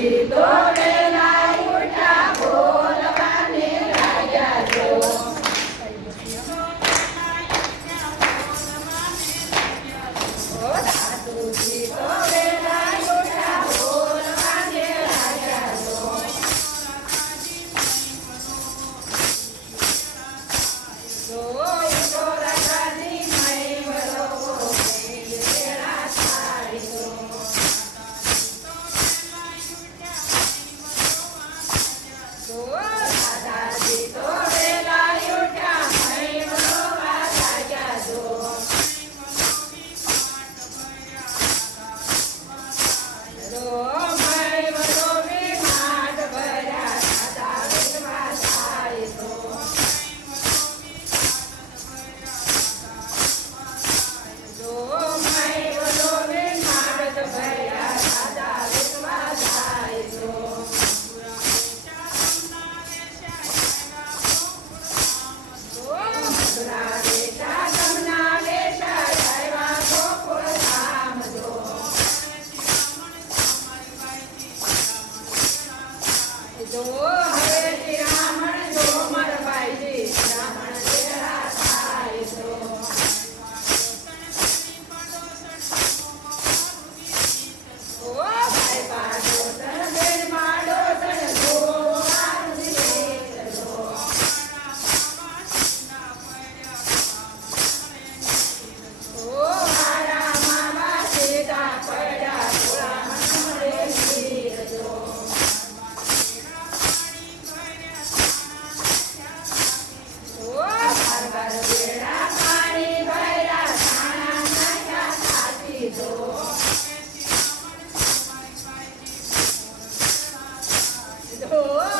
Gracias. Oh.